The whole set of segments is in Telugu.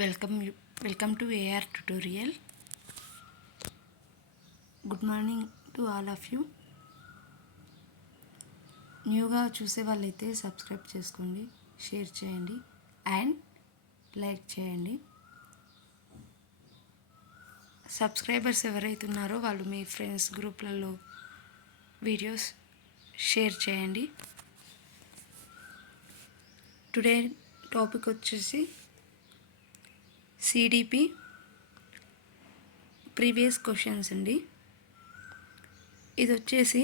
Welcome to AR tutorial. Good morning to all of you. న్యూగా చూసే వాళ్ళైతే సబ్స్క్రైబ్ చేసుకోండి, షేర్ చేయండి అండ్ లైక్ చేయండి. సబ్స్క్రైబర్స్ ఎవరైతే ఉన్నారో వాళ్ళు మీ ఫ్రెండ్స్ గ్రూప్లలో వీడియోస్ షేర్ చేయండి. టుడే టాపిక్ వచ్చేసి సిడిపి ప్రీవియస్ క్వశ్చన్స్ అండి. ఇది వచ్చేసి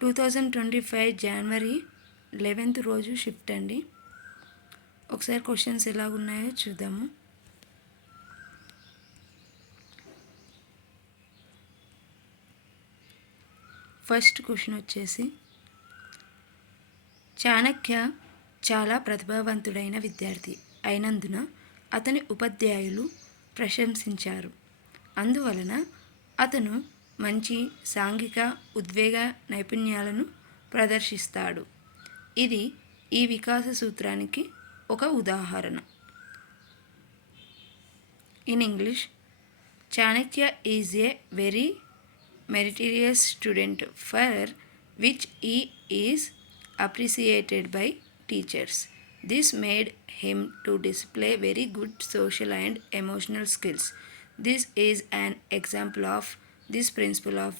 2025 జనవరి 11th రోజు షిఫ్ట్ అండి. ఒకసారి క్వశ్చన్స్ ఎలాగున్నాయో చూద్దాము. ఫస్ట్ క్వశ్చన్ వచ్చేసి, చాణక్య చాలా ప్రతిభావంతుడైన విద్యార్థి అయినందున అతని ఉపాధ్యాయులు ప్రశంసించారు. అందువలన అతను మంచి సాంఘిక ఉద్వేగ నైపుణ్యాలను ప్రదర్శిస్తాడు. ఇది ఈ వికాస సూత్రానికి ఒక ఉదాహరణ. In English, Chanakya is a very meritorious student for which he is appreciated by teachers. This made him to display very good social and emotional skills. This is an example of this principle of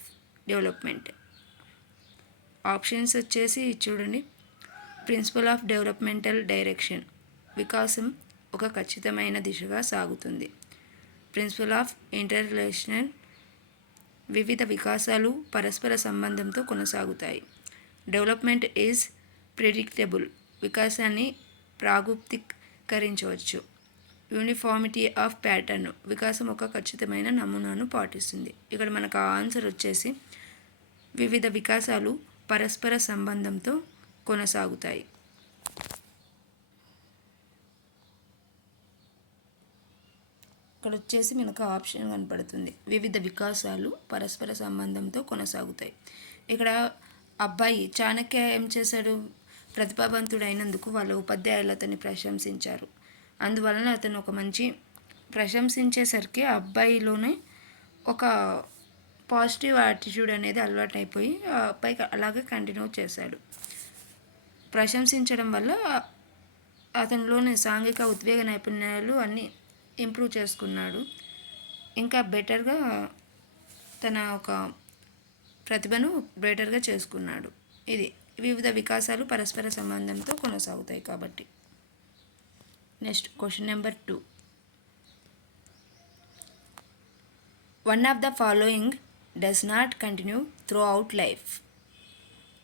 development. Options వచ్చేసి చూడండి. ప్రిన్సిపల్ ఆఫ్ డెవలప్మెంటల్ డైరెక్షన్, వికాసం ఒక ఖచ్చితమైన దిశగా సాగుతుంది. ప్రిన్సిపల్ ఆఫ్ ఇంటర్ రిలేషనల్, వివిధ వికాసాలు పరస్పర సంబంధంతో కొనసాగుతాయి. డెవలప్మెంట్ ఈజ్ ప్రిడిక్టబుల్, వికాసాన్ని ప్రాగుప్తీకరించవచ్చు. యూనిఫార్మిటీ ఆఫ్ ప్యాటర్న్, వికాసం ఒక ఖచ్చితమైన నమూనాను పాటిస్తుంది. ఇక్కడ మనకు ఆన్సర్ వచ్చేసి వివిధ వికాసాలు పరస్పర సంబంధంతో కొనసాగుతాయి. ఇక్కడ వచ్చేసి మనకు ఆప్షన్ కనపడుతుంది, వివిధ వికాసాలు పరస్పర సంబంధంతో కొనసాగుతాయి. ఇక్కడ అబ్బాయి చాణక్య ఏం చేశాడు? ప్రతిభావంతుడైనందుకు వాళ్ళ ఉపాధ్యాయులు అతన్ని ప్రశంసించారు. అందువలన అతను ఒక మంచి ప్రశంసించేసరికి ఆ అబ్బాయిలోనే ఒక పాజిటివ్ యాటిట్యూడ్ అనేది అలవాటు అయిపోయి ఆ అబ్బాయికి అలాగే కంటిన్యూ చేశాడు. ప్రశంసించడం వల్ల అతనిలోని సాంఘిక ఉద్వేగ నైపుణ్యాలు అన్నీ ఇంప్రూవ్ చేసుకున్నాడు. ఇంకా బెటర్గా తన ఒక ప్రతిభను బెటర్గా చేసుకున్నాడు. ఇది వివిధ వికాసాలు పరస్పర సంబంధంతో కొనసాగుతాయి కాబట్టి. Next question number 2. One of the following does not continue through out life.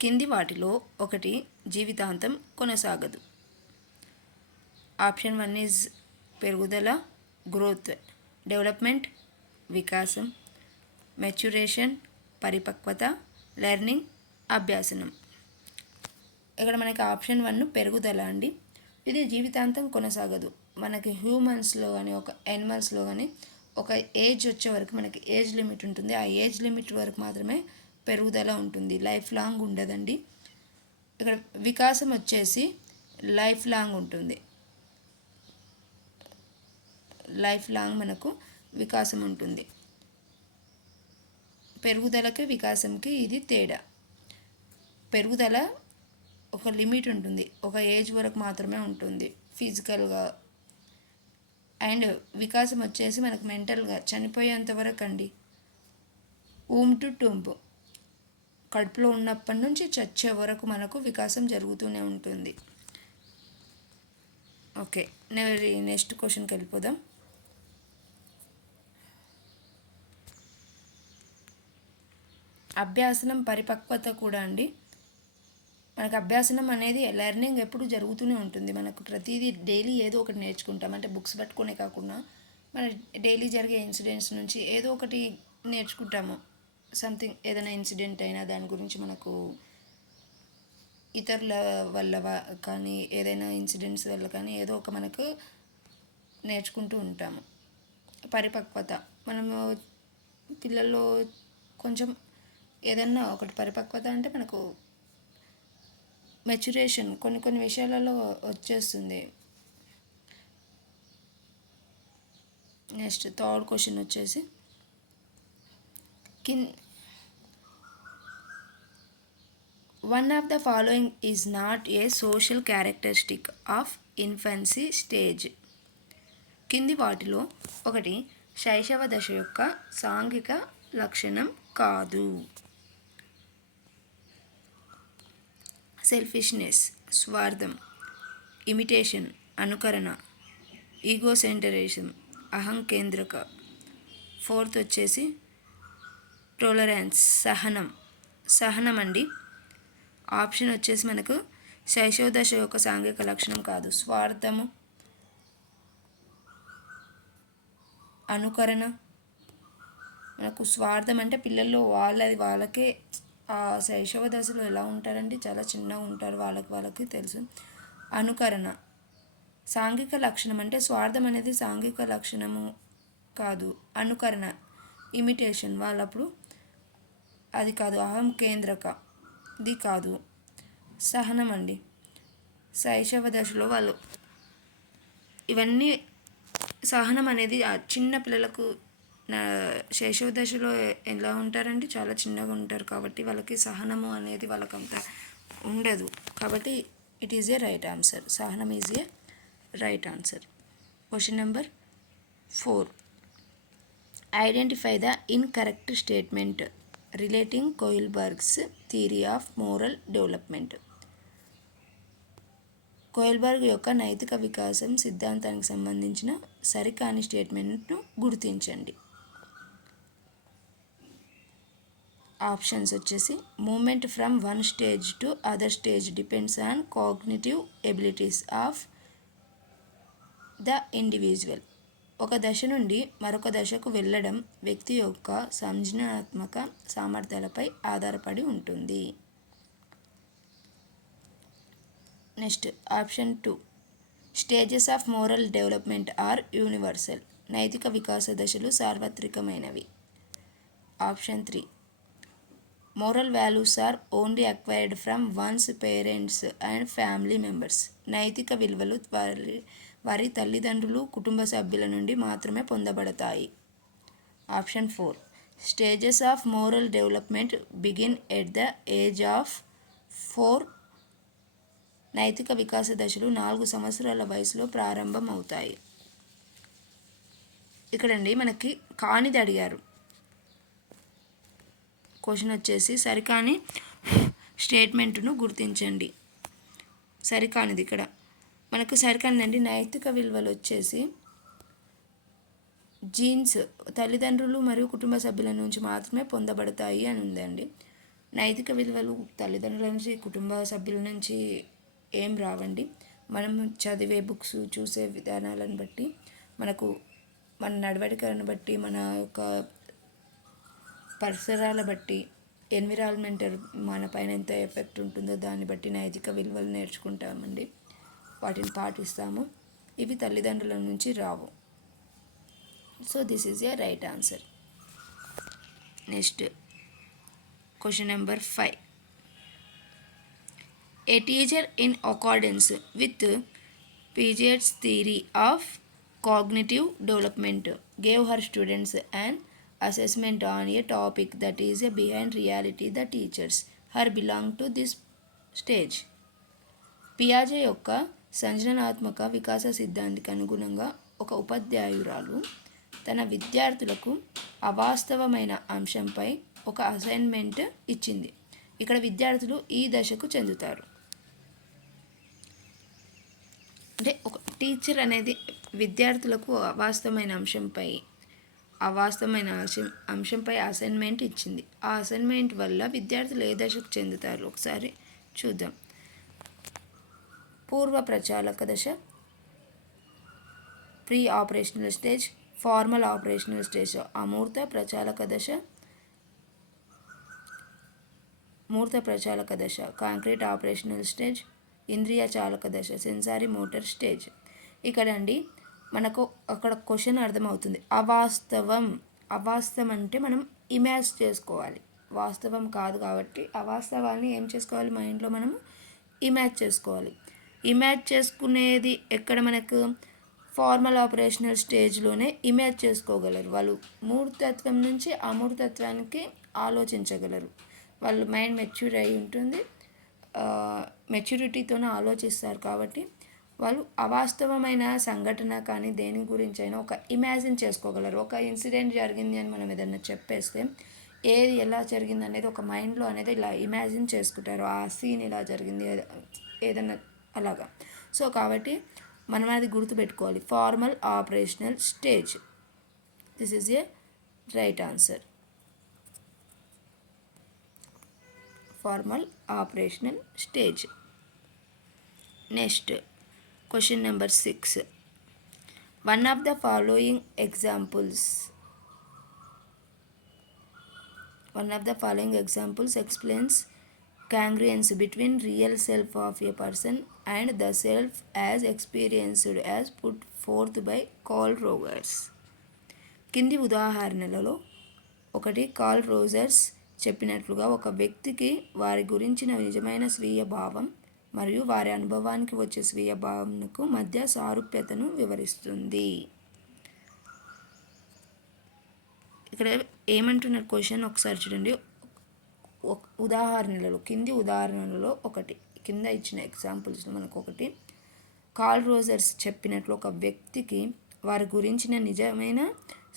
కింది వాటిలో ఒకటి జీవితాంతం కొనసాగదు. ఆప్షన్ 1 ఈజ్ పెరుగుదల, గ్రోత్, డెవలప్మెంట్, వికాసం, మెచ్యురేషన్, పరిపక్వత, లెర్నింగ్, అభ్యాసనం. ఇక్కడ మనకి ఆప్షన్ 1 పెరుగుదల అండి. ఇది జీవితాంతం కొనసాగదు. మనకి హ్యూమన్స్లో కానీ ఒక యానిమల్స్లో కానీ ఒక ఏజ్ వచ్చే వరకు మనకి ఏజ్ లిమిట్ ఉంటుంది. ఆ ఏజ్ లిమిట్ వరకు మాత్రమే పెరుగుదల ఉంటుంది, లైఫ్ లాంగ్ ఉండదండి. ఇక్కడ వికాసం వచ్చేసి లైఫ్ లాంగ్ ఉంటుంది. లైఫ్ లాంగ్ మనకు వికాసం ఉంటుంది. పెరుగుదలకి వికాసంకి ఇది తేడా. పెరుగుదల ఒక లిమిట్ ఉంటుంది, ఒక ఏజ్ వరకు మాత్రమే ఉంటుంది ఫిజికల్గా. అండ్ వికాసం వచ్చేసి మనకు మెంటల్గా చనిపోయేంత వరకు అండి. ఊమ్ టు టూంబ్, కడుపులో ఉన్నప్పటి నుంచి చచ్చే వరకు మనకు వికాసం జరుగుతూనే ఉంటుంది. ఓకే, నెక్స్ట్ క్వశ్చన్కి వెళ్ళిపోదాం. అభ్యాసనం, పరిపక్వత కూడా అండి. మనకు అభ్యాసనం అనేది లెర్నింగ్ ఎప్పుడు జరుగుతూనే ఉంటుంది. మనకు ప్రతిదీ డైలీ ఏదో ఒకటి నేర్చుకుంటాం. అంటే బుక్స్ పట్టుకునే కాకుండా మన డైలీ జరిగే ఇన్సిడెంట్స్ నుంచి ఏదో ఒకటి నేర్చుకుంటాము. సంథింగ్ ఏదైనా ఇన్సిడెంట్ అయినా దాని గురించి మనకు ఇతరుల వల్ల కానీ ఏదైనా ఇన్సిడెంట్స్ వల్ల కానీ ఏదో ఒక మనకు నేర్చుకుంటూ ఉంటాము. పరిపక్వత, మనము పిల్లల్లో కొంచెం ఏదన్నా ఒకటి పరిపక్వత అంటే మనకు మెచ్యురేషన్ కొన్ని విషయాలలో వచ్చేస్తుంది. నెక్స్ట్ థర్డ్ క్వశ్చన్ వచ్చేసి one of the following is not a social characteristic of infancy stage. కింది వాటిలో ఒకటి శైశవ దశ యొక్క సాంఘిక లక్షణం కాదు. సెల్ఫిష్నెస్ స్వార్థం, ఇమిటేషన్ అనుకరణ, ఈగోసెంటరిజం అహంకేంద్రక. ఫోర్త్ వచ్చేసి టోలరెన్స్ సహనం అండి. ఆప్షన్ వచ్చేసి మనకు శైశవ దశ యొక్క సాంఘిక లక్షణం కాదు. స్వార్థము, అనుకరణ. మనకు స్వార్థం అంటే పిల్లల్లో వాళ్ళకే ఆ శైశవ దశలో ఎలా ఉంటారంటే చాలా చిన్నగా ఉంటారు, వాళ్ళకి తెలుసు. అనుకరణ సాంఘిక లక్షణం అంటే స్వార్థం అనేది సాంఘిక లక్షణము కాదు. అనుకరణ ఇమిటేషన్ వాళ్ళప్పుడు అది కాదు. అహం కేంద్రక ఇది కాదు. సహనం అండి, శైశవ దశలో వాళ్ళు ఇవన్నీ. సహనం అనేది చిన్న పిల్లలకు శైశవ దశలో ఎలా ఉంటారంటే చాలా చిన్నగా ఉంటారు కాబట్టి వాళ్ళకి సహనము అనేది వాళ్ళకంత ఉండదు. కాబట్టి it is a right answer. సహనం is a right answer. Question number 4. Identify the incorrect statement relating Kohlberg's theory of moral development. Kohlberg యొక్క నైతిక వికాసం సిద్ధాంతానికి సంబంధించిన సరికాని స్టేట్మెంట్ను గుర్తించండి. ఆప్షన్స్ వచ్చేసి movement from one stage to other stage depends on cognitive abilities of the individual. ఒక దశ నుండి మరొక దశకు వెళ్ళడం వ్యక్తి యొక్క సంజ్ఞానాత్మక సామర్థ్యాలపై ఆధారపడి ఉంటుంది. Next option 2 stages of moral development are universal. నైతిక వికాస దశలు సార్వత్రికమైనవి. Option 3 moral values are only acquired from one's parents and family members. నైతిక విలువలు వారి తల్లిదండ్రులు కుటుంబ సభ్యుల నుండి మాత్రమే పొందబడతాయి. Option 4 stages of moral development begin at the age of 4. నైతిక వికాస దశలు 4 సంవత్సరాల వయసులో ప్రారంభం అవుతాయి. ఇక్కడండి మనకి కానిది అడిగారు. క్వశ్చన్ వచ్చేసి సరికాని స్టేట్మెంట్ను గుర్తించండి. సరికానిది ఇక్కడ మనకు సరికానిదండి. నైతిక విలువలు వచ్చేసి జీన్స్ తల్లిదండ్రులు మరియు కుటుంబ సభ్యుల నుంచి మాత్రమే పొందబడతాయి అని ఉందండి. నైతిక విలువలు తల్లిదండ్రుల నుంచి కుటుంబ సభ్యుల నుంచి ఏం రావండి. మనం చదివే బుక్స్ చూసే విధానాలను బట్టి మనకు మన నడవడికలను బట్టి మన యొక్క పరిసరాల బట్టి ఎన్విరాన్మెంటల్ మన పైన ఎంత ఎఫెక్ట్ ఉంటుందో దాన్ని బట్టి నైతిక విలువలు నేర్చుకుంటామండి, వాటిని పాటిస్తాము. ఇవి తల్లిదండ్రుల నుంచి రావు. So this is a right answer. Next question number 5. A teacher, in accordance with Piaget's theory of cognitive development, gave her students an assessment on a topic that is behind reality. The teachers her belong to this stage. పియాజే యొక్క సంజ్ఞానాత్మక వికాస సిద్ధాంతికి అనుగుణంగా ఒక ఉపాధ్యాయురాలు తన విద్యార్థులకు అవాస్తవమైన అంశంపై ఒక అసైన్మెంట్ ఇచ్చింది. ఇక్కడ విద్యార్థులు ఈ దశకు చెందుతారు. అంటే ఒక టీచర్ అనేది విద్యార్థులకు అవాస్తవమైన అంశంపై అసైన్మెంట్ ఇచ్చింది. ఆ అసైన్మెంట్ వల్ల విద్యార్థులు ఏ దశకు చెందుతారు ఒకసారి చూద్దాం. పూర్వ ప్రచాలక దశ, pre operational stage, formal operational stage, అమూర్త ప్రచాలక దశ, మూర్త ప్రచాలక దశ, కాంక్రీట్ ఆపరేషనల్ స్టేజ్, ఇంద్రియ చాలక దశ, సెన్సారీ మోటార్ స్టేజ్. ఇక్కడ అండి మనకు అక్కడ క్వశ్చన్ అర్థమవుతుంది. అవాస్తవం అంటే మనం ఇమాజ్ చేసుకోవాలి, వాస్తవం కాదు కాబట్టి అవాస్తవాన్ని ఏం చేసుకోవాలి, మైండ్లో మనము ఇమాజ్ చేసుకోవాలి. ఇమాజ్ చేసుకునేది ఎక్కడ మనకు ఫార్మల్ ఆపరేషనల్ స్టేజ్లోనే ఇమేజ్ చేసుకోగలరు. వాళ్ళు మూఢతత్వం నుంచి అమూఢతత్వానికి ఆలోచించగలరు. వాళ్ళు మైండ్ మెచ్యూర్ అయి ఉంటుంది, మెచ్యూరిటీతోనే ఆలోచిస్తారు. కాబట్టి వాళ్ళు అవాస్తవమైన సంఘటన కానీ దేని గురించి అయినా ఒక ఇమాజిన్ చేసుకోగలరు. ఒక ఇన్సిడెంట్ జరిగింది అని మనం ఏదైనా చెప్పేస్తే ఏది ఎలా జరిగింది అనేది ఒక మైండ్లో అనేది ఇలా ఇమాజిన్ చేసుకుంటారు. ఆ సీన్ ఇలా జరిగింది ఏదైనా అలాగా. సో కాబట్టి మనం అది గుర్తుపెట్టుకోవాలి. Formal operational stage, this is a right answer. Formal operational stage. Next question number 6. One of the following examples explains congruence between real self of a person and the self as experienced as put forth by Carl Rogers. కింది ఉదాహరణలలో ఒకటి కార్ల్ రోజర్స్ చెప్పినట్లుగా ఒక వ్యక్తికి వారి గురించిన నిజమైన స్వీయ భావం మరియు వారి అనుభవానికి వచ్చే స్వీయ భావనకు మధ్య సారూప్యతను వివరిస్తుంది. ఇక్కడ ఏమంటున్నారు క్వశ్చన్ ఒకసారి చూడండి. కింది ఉదాహరణలలో ఒకటి, కింద ఇచ్చిన ఎగ్జాంపుల్స్లో మనకు ఒకటి, కార్ల్ రోజర్స్ చెప్పినట్లు ఒక వ్యక్తికి వారి గురించిన నిజమైన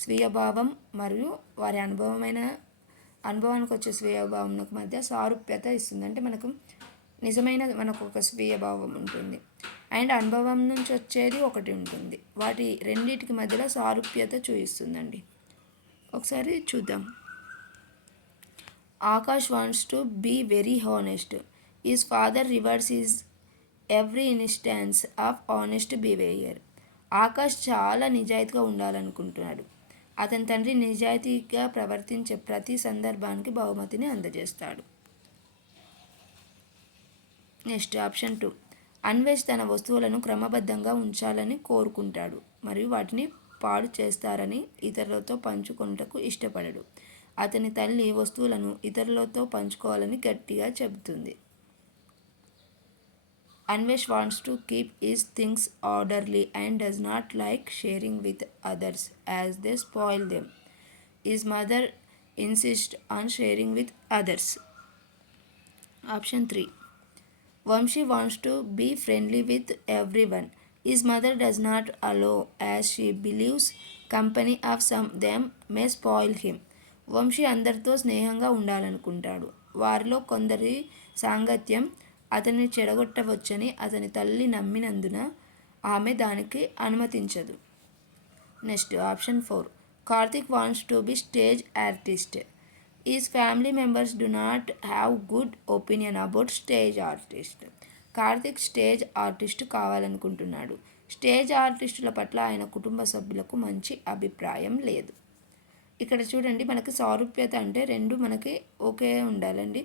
స్వీయ భావం మరియు వారి అనుభవానికి వచ్చే స్వీయ భావనకు మధ్య సారూప్యత ఇస్తుంది. అంటే మనకు ఒక స్వీయ భావం ఉంటుంది అండ్ అనుభవం నుంచి వచ్చేది ఒకటి ఉంటుంది. వాటి రెండింటికి మధ్యలో సారూప్యత చూపిస్తుందండి. ఒకసారి చూద్దాం. Akash wants to be very honest. His father rewards his every instance of honest behaviour. Akash చాలా నిజాయితీగా ఉండాలనుకుంటున్నాడు. అతని తండ్రి నిజాయితీగా ప్రవర్తించే ప్రతి సందర్భానికి బహుమతిని అందజేస్తాడు. Next option 2. అన్వేష్ తన వస్తువులను క్రమబద్ధంగా ఉంచాలని కోరుకుంటాడు మరియు వాటిని పాడు చేస్తారని ఇతరులతో పంచుకొనుటకు ఇష్టపడడు. అతని తల్లి వస్తువులను ఇతరులతో పంచుకోవాలని గట్టిగా చెబుతుంది. Anvesh wants to keep his things orderly and does not like sharing with others as they spoil them. His mother insist on sharing with others. Option 3. Vamshi wants to be friendly with everyone. His mother does not allow as she believes company of some them may spoil him. Vamshi అందరితో స్నేహంగా ఉండాలనుకుంటాడు. వారిలో కొందరి సాంగత్యం అతన్ని చెడగొట్టవచ్చని అతని తల్లి నమ్మినందున ఆమె దానికి అనుమతించదు. Next option 4. Karthik wants to be stage artist. His family members do not have good opinion about stage artist. Karthik stage artist కావాలనుకుంటున్నాడు. స్టేజ్ ఆర్టిస్టుల పట్ల ఆయన కుటుంబ సభ్యులకు మంచి అభిప్రాయం లేదు. ఇక్కడ చూడండి, మనకి సారూప్యత అంటే రెండు మనకి ఒకే ఉండాలండి.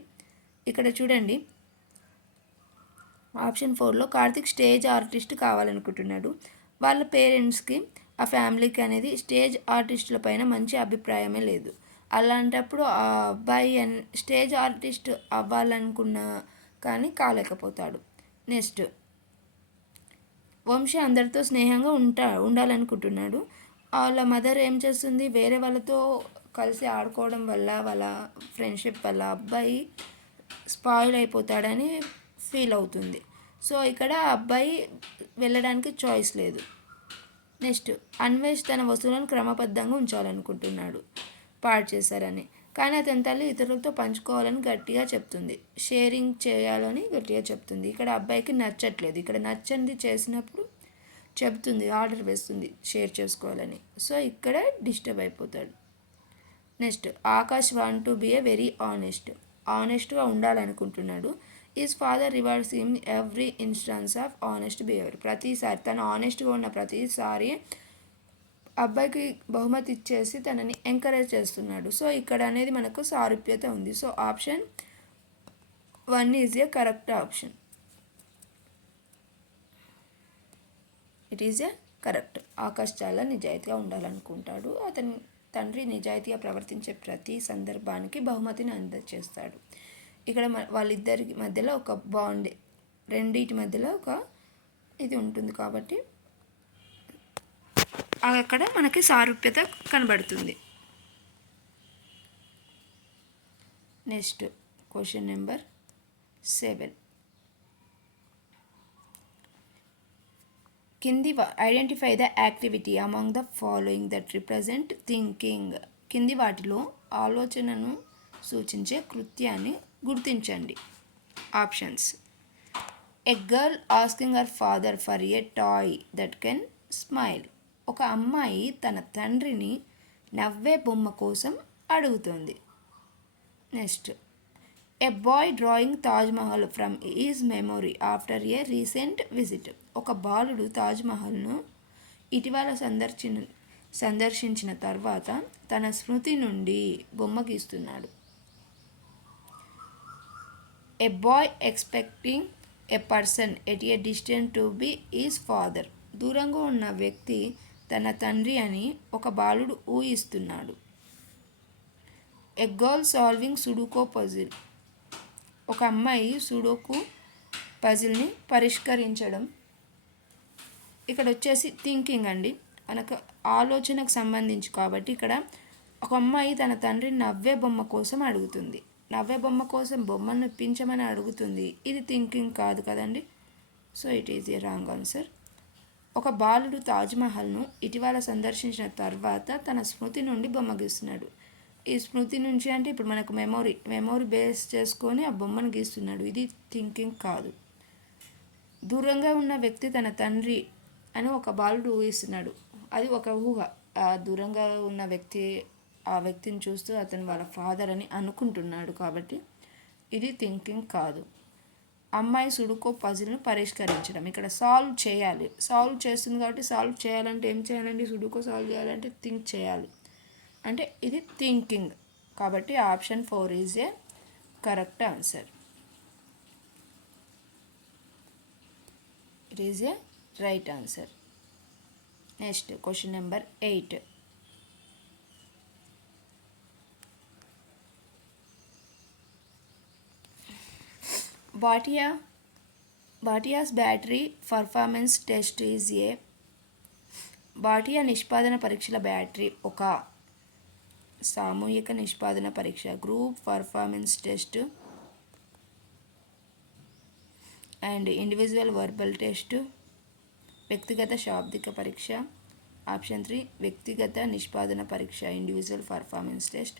ఇక్కడ చూడండి ఆప్షన్ 4లో కార్తిక్ స్టేజ్ ఆర్టిస్ట్ కావాలనుకుంటున్నాడు. వాళ్ళ పేరెంట్స్కి ఆ ఫ్యామిలీకి అనేది స్టేజ్ ఆర్టిస్టుల పైన మంచి అభిప్రాయమే లేదు. అలాంటప్పుడు ఆ అబ్బాయి స్టేజ్ ఆర్టిస్ట్ అవ్వాలనుకున్నా కానీ కాలేకపోతాడు. నెక్స్ట్ వంశీ అందరితో స్నేహంగా ఉండాలనుకుంటున్నాడు. వాళ్ళ మదర్ ఏం చేస్తుంది, వేరే వాళ్ళతో కలిసి ఆడుకోవడం వల్ల వాళ్ళ ఫ్రెండ్షిప్ వల్ల అబ్బాయి స్పాయిల్ అయిపోతాడని ఫీల్ అవుతుంది. సో ఇక్కడ అబ్బాయి వెళ్ళడానికి చాయిస్ లేదు. నెక్స్ట్ అన్వేష్ తన వస్తువులను క్రమబద్ధంగా ఉంచాలనుకుంటున్నాడు, పాడు చేశారని. కానీ అతని తల్లి ఇతరులతో పంచుకోవాలని గట్టిగా చెప్తుంది, షేరింగ్ చేయాలని గట్టిగా చెప్తుంది. ఇక్కడ అబ్బాయికి నచ్చట్లేదు. ఇక్కడ నచ్చంది చేసినప్పుడు చెప్తుంది, ఆర్డర్ వేస్తుంది షేర్ చేసుకోవాలని. సో ఇక్కడ డిస్టర్బ్ అయిపోతాడు. Next Akash want to be a very ఆనెస్ట్గా ఉండాలనుకుంటున్నాడు. His father rewards him every instance of honest behaviour. ప్రతిసారి తను ఆనెస్ట్గా ఉన్న ప్రతిసారి అబ్బాయికి బహుమతి ఇచ్చేసి తనని ఎంకరేజ్ చేస్తున్నాడు. సో ఇక్కడ అనేది మనకు సారూప్యత ఉంది. So option 1 is a correct option. It is a correct. Akash చాలా నిజాయితీగా ఉండాలనుకుంటాడు. అతని తండ్రి నిజాయితీగా ప్రవర్తించే ప్రతి సందర్భానికి బహుమతిని అందజేస్తాడు. ఇక్కడ వాళ్ళిద్దరి మధ్యలో ఒక బాండ్, రెండింటి మధ్యలో ఒక ఇది ఉంటుంది. కాబట్టి అక్కడ మనకి సారూప్యత కనబడుతుంది. Next question number 7. Identify the activity among the following that represent thinking. కింది వాటిలో ఆలోచనను సూచించే కృత్యాన్ని గుర్తించండి. Options: a girl asking her father for a toy that can smile. ఒక అమ్మాయి తన తండ్రిని నవ్వే బొమ్మ కోసం అడుగుతుంది. Next, a boy drawing Taj Mahal from is memory after A recent visit. ఒక బాలుడు తాజ్మహల్ను ఇటీవల సందర్శించిన తర్వాత తన స్మృతి నుండి బొమ్మ గీస్తున్నాడు. A boy expecting a person at a distance to be his father. దూరంగా ఉన్న వ్యక్తి తన తండ్రి అని ఒక బాలుడు ఊహిస్తున్నాడు. A girl solving sudoku puzzle. ఒక అమ్మాయి సుడోకు పజిల్ని పరిష్కరించడం. ఇక్కడ వచ్చేసి థింకింగ్ అండి, మనకు ఆలోచనకు సంబంధించి కాబట్టి ఇక్కడ ఒక అమ్మాయి తన తండ్రిని నవ్వే బొమ్మ కోసం అడుగుతుంది. నవ్వే బొమ్మ కోసం బొమ్మను ఇప్పించమని అడుగుతుంది. ఇది థింకింగ్ కాదు కదండి. So it is A wrong answer. ఒక బాలుడు తాజ్మహల్ను ఇటీవల సందర్శించిన తర్వాత తన స్మృతి నుండి బొమ్మ గీస్తున్నాడు. ఈ స్మృతి నుంచి అంటే ఇప్పుడు మనకు మెమొరీ బేస్ చేసుకొని ఆ బొమ్మను గీస్తున్నాడు. ఇది థింకింగ్ కాదు. దూరంగా ఉన్న వ్యక్తి తన తండ్రి అని ఒక బాలుడు ఊహిస్తున్నాడు. అది ఒక ఊహ. ఆ దూరంగా ఉన్న వ్యక్తి ఆ వ్యక్తిని చూస్తూ అతను వాళ్ళ ఫాదర్ అని అనుకుంటున్నాడు కాబట్టి ఇది థింకింగ్ కాదు. అమ్మాయి సుడుకో పజిల్ను పరిష్కరించడం. ఇక్కడ సాల్వ్ చేయాలి. సాల్వ్ చేస్తుంది కాబట్టి సాల్వ్ చేయాలంటే ఏం చేయాలండి? సుడుకో సాల్వ్ చేయాలంటే థింక్ చేయాలి. అంటే ఇది థింకింగ్ కాబట్టి option 4 is a correct answer. It is a right answer. Next question number 8. Bhatia's battery performance test is a. Bhatia నిష్పాదన పరీక్షల బ్యాటరీ ఒక సామూహిక నిష్పాదన పరీక్ష, group performance test and individual verbal test, వ్యక్తిగత శాబ్దిక పరీక్ష. ఆప్షన్ 3 వ్యక్తిగత నిష్పాదన పరీక్ష individual performance test,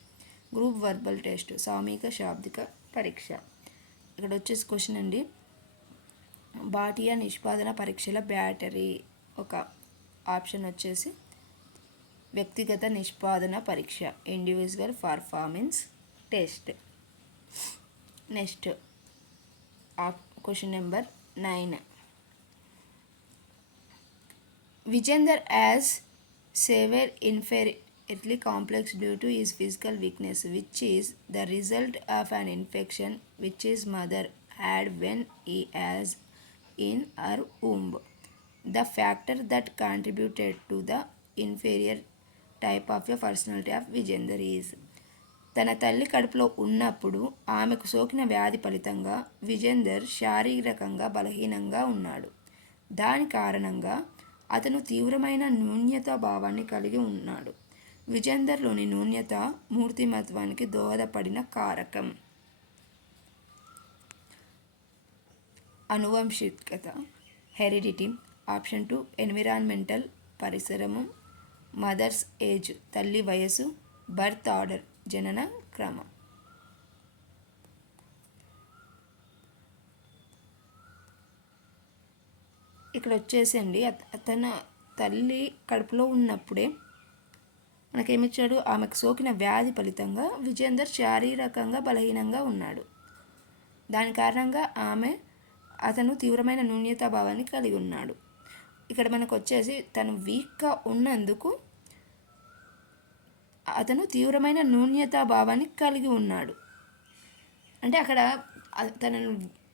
group verbal test సామూహిక శాబ్దిక పరీక్ష. ఇక్కడ వచ్చేసి క్వశ్చన్ అండి, బాటియా నిష్పాదన పరీక్షల బ్యాటరీ ఒక ఆప్షన్ వచ్చేసి వ్యక్తిగత నిష్పాదన పరీక్ష individual performance test. Next question number 9. Vijender as severe inferiority complex due to his physical weakness, which is the result of an infection which his mother had when he was in her womb. The factor that contributed to the inferior type of a personality of Vijender is. తన తల్లి కడుపులో ఉన్నప్పుడు ఆమెకు సోకిన వ్యాధి ఫలితంగా విజేందర్ శారీరకంగా బలహీనంగా ఉన్నాడు. దాని కారణంగా అతను తీవ్రమైన న్యూన్యతా భావాన్ని కలిగి ఉన్నాడు. విజేందర్లోని న్యూన్యత మూర్తిమత్వానికి దోహదపడిన కారకం. అనువంశికత హెరిడిటీ. ఆప్షన్ 2 ఎన్విరాన్మెంటల్ పరిసరము, మదర్స్ ఏజ్ తల్లి వయసు, బర్త్ ఆర్డర్ జనన క్రమం. ఇక్కడ వచ్చేసండి తన తల్లి కడుపులో ఉన్నప్పుడే మనకేమిచ్చాడు, ఆమెకు సోకిన వ్యాధి ఫలితంగా విజేందర్ శారీరకంగా బలహీనంగా ఉన్నాడు. దాని కారణంగా అతను తీవ్రమైన న్యూన్యతాభావాన్ని కలిగి ఉన్నాడు. ఇక్కడ మనకు వచ్చేసి తను వీక్గా ఉన్నందుకు అతను తీవ్రమైన న్యూన్యతాభావాన్ని కలిగి ఉన్నాడు. అంటే అక్కడ తనను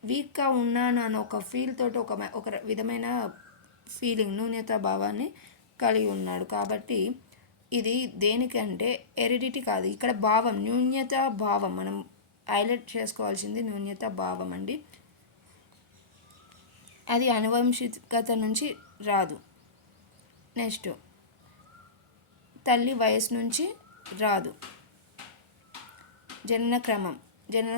వీక్గా ఉన్నాను అన్న ఒక ఫీల్ తోటి ఒక విధమైన ఫీలింగ్ న్యూన్యతా భావాన్ని కలిగి ఉన్నాడు. కాబట్టి ఇది దేనికంటే హెరిడిటీ కాదు, ఇక్కడ భావం న్యూన్యతా భావం మనం హైలైట్ చేసుకోవాల్సింది న్యూన్యతా భావం అండి. అది అనువంశికత నుంచి రాదు. నెక్స్ట్ తల్లి వయసు నుంచి రాదు. జనన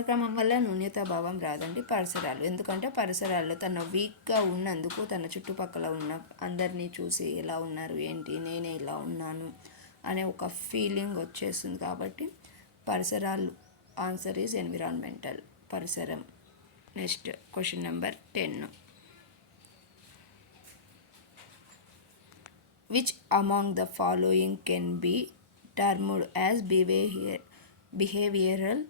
క్రమం వల్ల న్యూనతాభావం రాదండి. పరిసరాలు, ఎందుకంటే పరిసరాల్లో తన వీక్గా ఉన్నందుకు తన చుట్టుపక్కల ఉన్న అందరినీ చూసి ఎలా ఉన్నారు ఏంటి, నేనే ఇలా ఉన్నాను అనే ఒక ఫీలింగ్ వచ్చేస్తుంది. కాబట్టి పరిసరాలు. ఆన్సర్ ఈజ్ ఎన్విరాన్మెంటల్, పరిసరం. Next question number 10. Which among the following can be termed as behavioural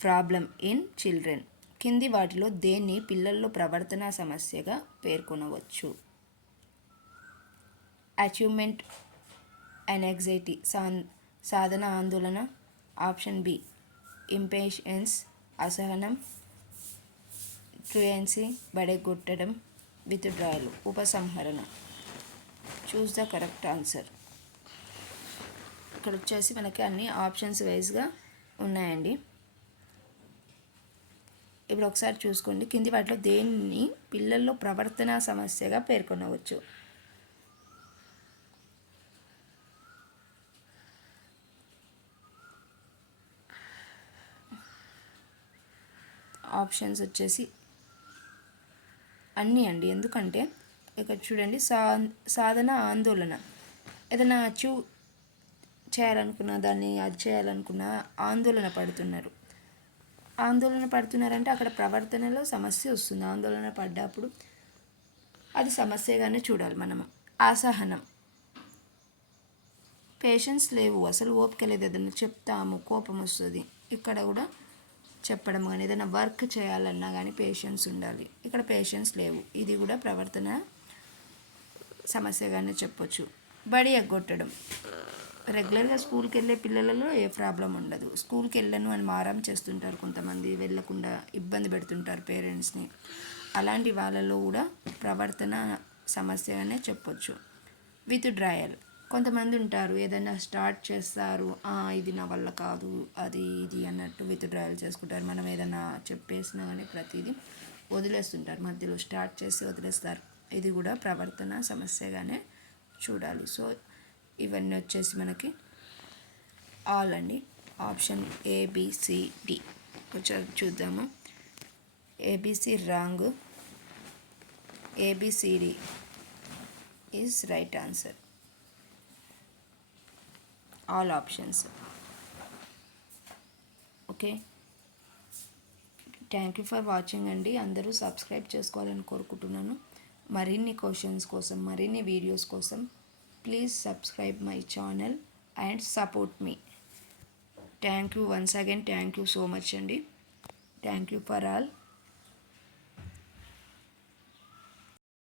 problem in children? కింది వాటిలో దేన్ని పిల్లల్లో ప్రవర్తనా సమస్యగా పేర్కొనవచ్చు? అచీవ్మెంట్ యాంగ్జైటీ, సాధన ఆందోళన. ఆప్షన్ బి ఇంపేషెన్స్, అసహనం. ట్రూయెన్సీ, బడెగొట్టడం. విత్డ్రాయల్, ఉపసంహరణ. Choose the correct answer. ఇక్కడ వచ్చేసి మనకి అన్ని ఆప్షన్స్ వైజ్గా ఉన్నాయండి. ఇప్పుడు ఒకసారి చూసుకోండి, కింది వాటిలో దేన్ని పిల్లల్లో ప్రవర్తనా సమస్యగా పేర్కొనవచ్చు? ఆప్షన్స్ వచ్చేసి అన్నీ అండి. ఎందుకంటే ఇక్కడ చూడండి, సాధన ఆందోళన. ఏదైనా అచీవ్ చేయాలనుకున్నా, దాన్ని అది చేయాలనుకున్నా ఆందోళన పడుతున్నారంటే అక్కడ ప్రవర్తనలో సమస్య వస్తుంది. ఆందోళన పడ్డప్పుడు అది సమస్యగానే చూడాలి మనము. అసహనం, పేషెన్స్ లేవు, అసలు ఓపిక లేదు, ఏదైనా చెప్తాము కోపం వస్తుంది. ఇక్కడ కూడా చెప్పడం కానీ, ఏదైనా వర్క్ చేయాలన్నా కానీ పేషెన్స్ ఉండాలి. ఇక్కడ పేషెన్స్ లేవు, ఇది కూడా ప్రవర్తన సమస్యగానే చెప్పొచ్చు. బడి ఎగ్గొట్టడం, రెగ్యులర్గా స్కూల్కి వెళ్ళే పిల్లలలో ఏ ప్రాబ్లం ఉండదు. స్కూల్కి వెళ్ళను అని మారం చేస్తుంటారు కొంతమంది, వెళ్ళకుండా ఇబ్బంది పెడుతుంటారు పేరెంట్స్ని. అలాంటి వాళ్ళలో కూడా ప్రవర్తన సమస్యగానే చెప్పొచ్చు. విత్డ్రాయల్, కొంతమంది ఉంటారు ఏదైనా స్టార్ట్ చేస్తారు, ఇది నా వల్ల కాదు, అది ఇది అన్నట్టు విత్డ్రాయల్ చేసుకుంటారు. మనం ఏదైనా చెప్పేసినా కానీ ప్రతిదీ వదిలేస్తుంటారు, మధ్యలో స్టార్ట్ చేసి వదిలేస్తారు. ఇది కూడా ప్రవర్తన సమస్యగానే చూడాలి. సో ఇవన్నీ వచ్చేసి మనకి ఆల్ అండి. ఆప్షన్ ABCD కొంచెం చూద్దాము. ABC wrong, ABCD is right answer. All options. Okay, thank you for watching అండి. అందరూ సబ్స్క్రైబ్ చేసుకోవాలని కోరుకుంటున్నాను. మరిన్ని క్వశ్చన్స్ కోసం, మరిన్ని వీడియోస్ కోసం please subscribe my channel and support me. Thank you once again. Thank you so much అండి. Thank you for all.